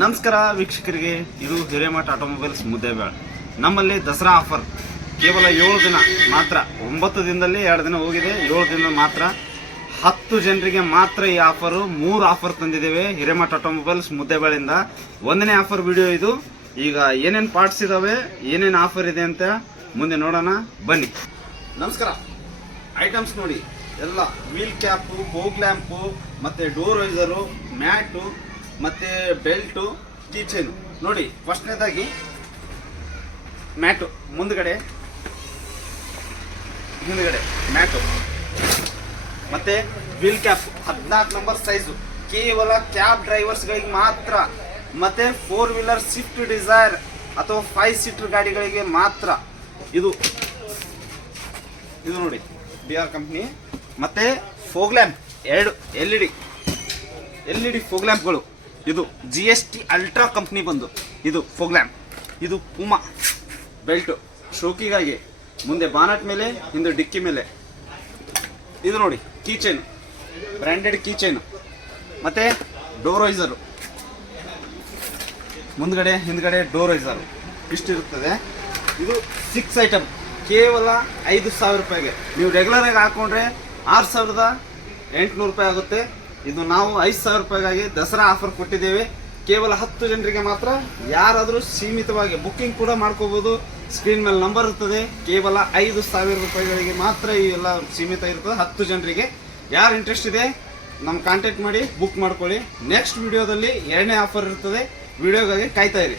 ನಮಸ್ಕಾರ ವೀಕ್ಷಕರಿಗೆ, ಇದು ಹಿರೇಮಠ ಆಟೋಮೊಬೈಲ್ಸ್ ಮುದ್ದೇಬೇಳೆ. ನಮ್ಮಲ್ಲಿ ದಸರಾ ಆಫರ್ ಕೇವಲ 7 ದಿನ ಮಾತ್ರ. 9 ದಿನದಲ್ಲಿ 2 ದಿನ ಹೋಗಿದೆ, 7 ದಿನ ಮಾತ್ರ. 10 ಜನರಿಗೆ ಮಾತ್ರ ಈ ಆಫರು. 3 ಆಫರ್ ತಂದಿದ್ದೇವೆ ಹಿರೇಮಠ ಆಟೋಮೊಬೈಲ್ಸ್ ಮುದ್ದೇಬೇಳೆಯಿಂದ. 1ನೇ ಆಫರ್ ವಿಡಿಯೋ ಇದು. ಈಗ ಏನೇನು ಪಾರ್ಟ್ಸ್ ಇದಾವೆ, ಏನೇನು ಆಫರ್ ಇದೆ ಅಂತ ಮುಂದೆ ನೋಡೋಣ, ಬನ್ನಿ. ನಮಸ್ಕಾರ. ಐಟಮ್ಸ್ ನೋಡಿ, ಎಲ್ಲ ವೀಲ್ ಕ್ಯಾಪು, ಫೋಗ್ ಲ್ಯಾಂಪು, ಮತ್ತೆ ಡೋರ್ ವೈಸರು, ಮ್ಯಾಟು, ಮತ್ತೆ ಬೆಲ್ಟು, ಕೀ ಚೈನು. ನೋಡಿ, ಫಸ್ಟ್ನೇದಾಗಿ ಮ್ಯಾಟು, ಮುಂದ್ಗಡೆ ಮ್ಯಾಟು, ಮತ್ತೆ ವೀಲ್ ಕ್ಯಾಪ್ 14 ನಂಬರ್ ಸೈಜು, ಕೇವಲ ಕ್ಯಾಬ್ ಡ್ರೈವರ್ಸ್ಗಳಿಗೆ ಮಾತ್ರ, ಮತ್ತೆ 4 ವೀಲರ್ ಸ್ವಿಫ್ಟ್ ಡಿಸೈರ್ ಅಥವಾ 5 ಸೀಟರ್ ಗಾಡಿಗಳಿಗೆ ಮಾತ್ರ. ಇದು ನೋಡಿ, BR ಕಂಪ್ನಿ. ಮತ್ತೆ fog lamp 2 L E D fog ಲ್ಯಾಂಪ್ಗಳು. ಇದು GST ಅಲ್ಟ್ರಾ ಕಂಪ್ನಿ ಬಂದು ಇದು ಫೋಗ್ ಲ್ಯಾಂಪ್. ಇದು ಪೂಮಾ ಬೆಲ್ಟು, ಶೋಕಿಗಾಗಿ, ಮುಂದೆ ಬಾನಟ್ ಮೇಲೆ, ಹಿಂದೆ ಡಿಕ್ಕಿ ಮೇಲೆ. ಇದು ನೋಡಿ, key chain, branded key chain. ಮತ್ತೆ ಡೋರ್ ವೈಸರು, ಮುಂದ್ಗಡೆ ಹಿಂದ್ಗಡೆ ಡೋರ್ ವೈಸರು ಇಷ್ಟಿರುತ್ತದೆ. ಇದು 6 ಐಟಮ್, ಕೇವಲ 5,000 ರೂಪಾಯಿಗೆ. ನೀವು ರೆಗ್ಯುಲರ್ ಆಗಿ ಹಾಕೊಂಡ್ರೆ 6,800 ರೂಪಾಯಿ ಆಗುತ್ತೆ. ಇದು ನಾವು 5,000 ರೂಪಾಯಿಗಾಗಿ ದಸರಾ ಆಫರ್ ಕೊಟ್ಟಿದ್ದೇವೆ. ಕೇವಲ 10 ಜನರಿಗೆ ಮಾತ್ರ. ಯಾರಾದರೂ ಸೀಮಿತವಾಗಿ ಬುಕ್ಕಿಂಗ್ ಕೂಡ ಮಾಡ್ಕೋಬಹುದು. ಸ್ಕ್ರೀನ್ ಮೇಲೆ ನಂಬರ್ ಇರ್ತದೆ. ಕೇವಲ 5,000 ರೂಪಾಯಿಗಳಿಗೆ ಮಾತ್ರ ಈ ಎಲ್ಲ ಸೀಮಿತ ಇರ್ತದೆ 10 ಜನರಿಗೆ. ಯಾರು ಇಂಟ್ರೆಸ್ಟ್ ಇದೆ ನಮ್ಮ ಕಾಂಟ್ಯಾಕ್ಟ್ ಮಾಡಿ ಬುಕ್ ಮಾಡ್ಕೊಳ್ಳಿ. ನೆಕ್ಸ್ಟ್ ವಿಡಿಯೋದಲ್ಲಿ 2ನೇ ಆಫರ್ ಇರ್ತದೆ. ವಿಡಿಯೋಗಾಗಿ ಕಾಯ್ತಾ ಇರಿ.